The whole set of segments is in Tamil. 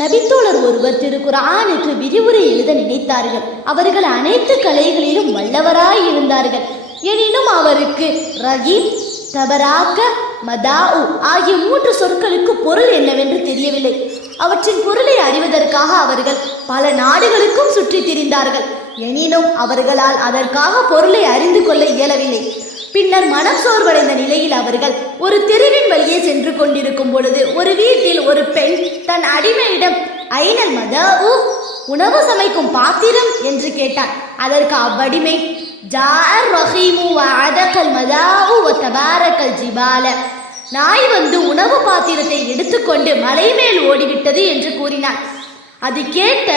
நபித்தோழர் ஒருவர் திருக்குர்ஆனுக்கு விரிவுரை எழுத நினைத்தார்கள். அவர்கள் அனைத்து கலைகளிலும் வல்லவராய் இருந்தார்கள். எனினும் அவருக்கு ரஹீம், தபராக்க, மதாஉ ஆகிய 3 சொற்களுக்கு பொருள் என்னவென்று தெரியவில்லை. அவற்றின் பொருளை அறிவதற்காக அவர்கள் பல நாடுகளுக்கும் சுற்றி திரிந்தார்கள். எனினும் அவர்களால் அதற்காக பொருளை அறிந்து கொள்ள இயலவில்லை. பின்னர் மனம் சோர்வடைந்த நிலையில் அவர்கள் ஒரு தெருவின் வழியே சென்று கொண்டிருக்கும் பொழுது ஒரு வீட்டில் ஒரு பெண் தன் அடிமையிடம் ஐனல் மதாஉ, உணவு சமைக்கும் பாத்திரம் என்று கேட்டார். அதற்கு அவ்வடிமை ஜாஅர் ரஹீமு வ அதகல் மதாஉ வ தபாரக்கல் ஜிபால, நாய் வந்து உணவு பாத்திரத்தை எடுத்துக்கொண்டு மலை மேல் ஓடிவிட்டது என்று கூறினார். அது கேட்ட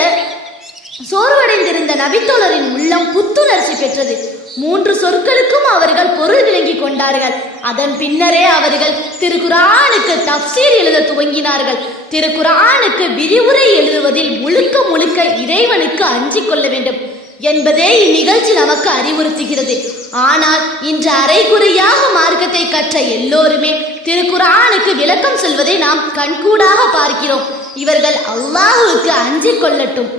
சோர்வடைந்திருந்த நபித்தோழரின் உள்ளம் புத்துணர்ச்சி பெற்றது. 3 சொற்களுக்கும் அவர்கள் பொருள் விளங்கி கொண்டார்கள். அதன் பின்னரே அவர்கள் திருக்குர்ஆனுக்கு தஃப்சீர் எழுத துவங்கினார்கள். திருக்குர்ஆனுக்கு விரிவுரை எழுதுவதில் முழுக்க இறைவனுக்கு அஞ்சிக் கொள்ள வேண்டும் என்பதே இந்நிகழ்ச்சி நமக்கு அறிவுறுத்துகிறது. ஆனால் இன்று அரைகுறையாக மார்க்கத்தை கற்ற எல்லோருமே திருக்குர்ஆனுக்கு விளக்கம் சொல்வதை நாம் கண்கூடாக பார்க்கிறோம். இவர்கள் அல்லாஹ்வுக்கு அஞ்சிக் கொள்ளட்டும்.